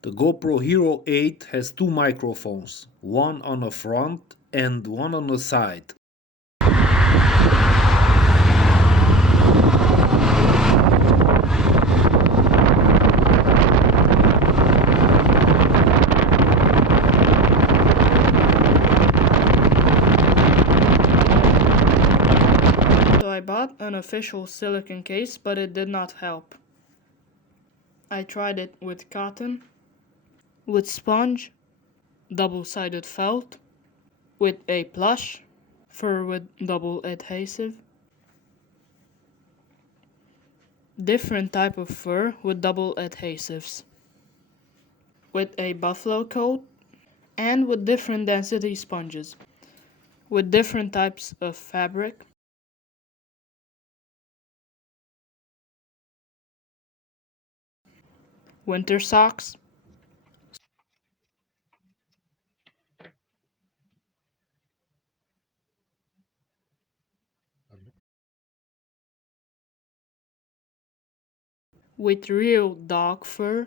The GoPro Hero 8 has two microphones, one on the front and one on the side. So I bought an official silicone case, but it did not help. I tried it with cotton, with sponge, double-sided felt, with a plush, fur with double adhesive, different type of fur with double adhesives, with a buffalo coat, and with different density sponges, with different types of fabric, winter socks, with real dog fur.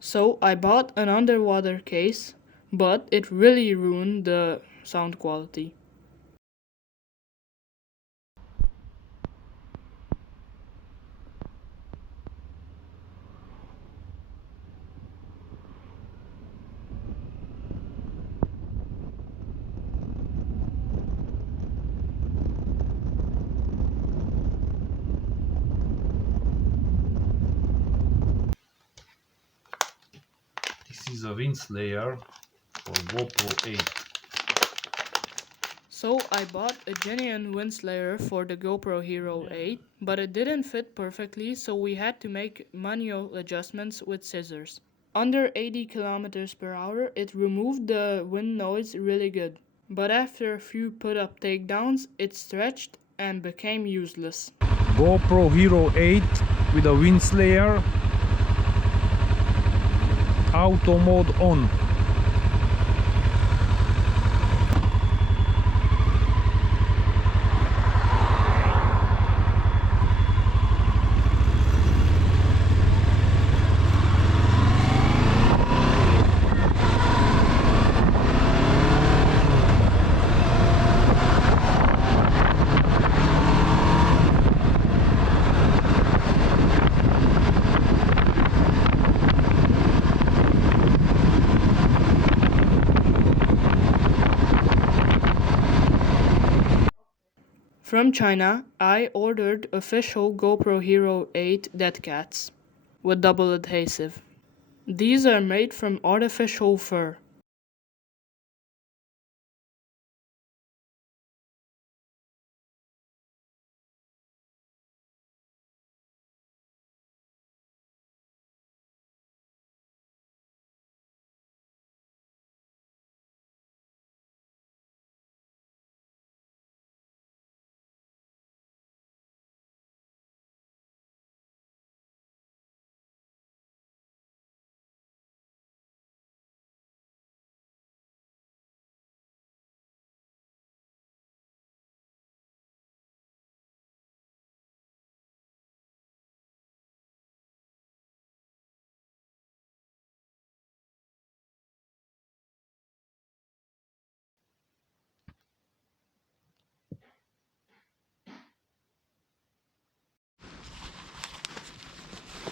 So I bought an underwater case, but it really ruined the sound quality. This is a wind slayer for GoPro 8. So I bought a genuine windslayer for the GoPro Hero 8, but it didn't fit perfectly, so we had to make manual adjustments with scissors. Under 80 kilometers per hour, it removed the wind noise really good. But after a few put-up takedowns, it stretched and became useless. GoPro Hero 8 with a wind slayer. Auto mode on. From China, I ordered official GoPro Hero 8 deadcats with double adhesive. These are made from artificial fur.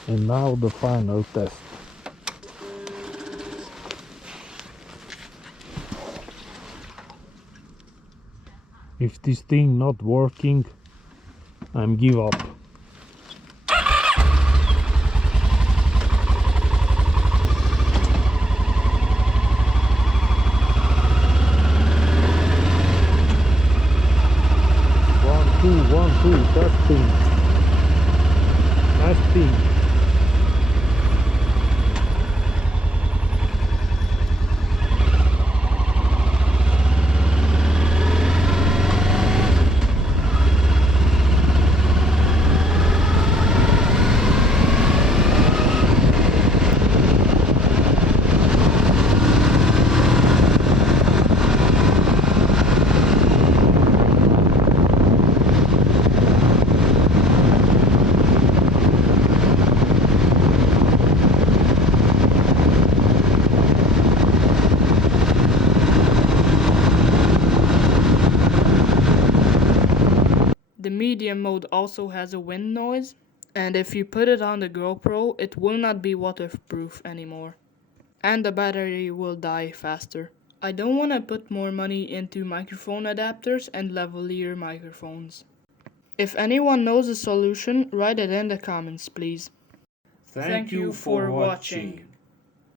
And now the final test. If this thing not working, I'm give up. One, two, testing. Testing. medium mode also has a wind noise, and if you put it on the GoPro, it will not be waterproof anymore, and the battery will die faster. I don't want to put more money into microphone adapters and lavalier microphones. If anyone knows a solution, write it in the comments, please. Thank Thank you you for for watching. watching.